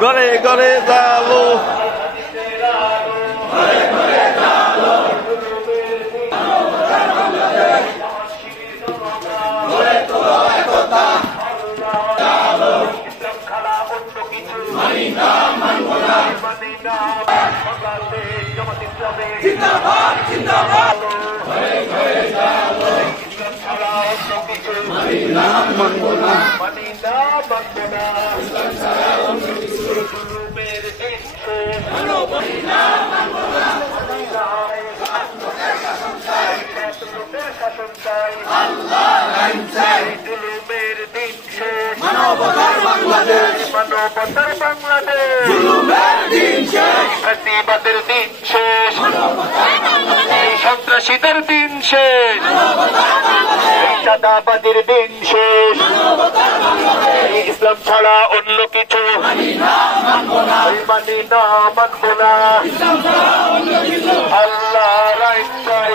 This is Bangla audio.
ঘরে ঘরে জালো জিন্দাবাদ জিন্দাবাদ মানবতার বাংলাদেশ মানবতার বাংলাদেশ জুলুমের দিন শেষ ফাঁসিবাদের দিন শেষ এই সন্ত্রাসীদের দিন শেষ এই চাঁদাবাদের দিন শেষ এই ইসলাম ছাড়া অন্য কিছু মানি না মানব না আল্লাহ রাইট চাই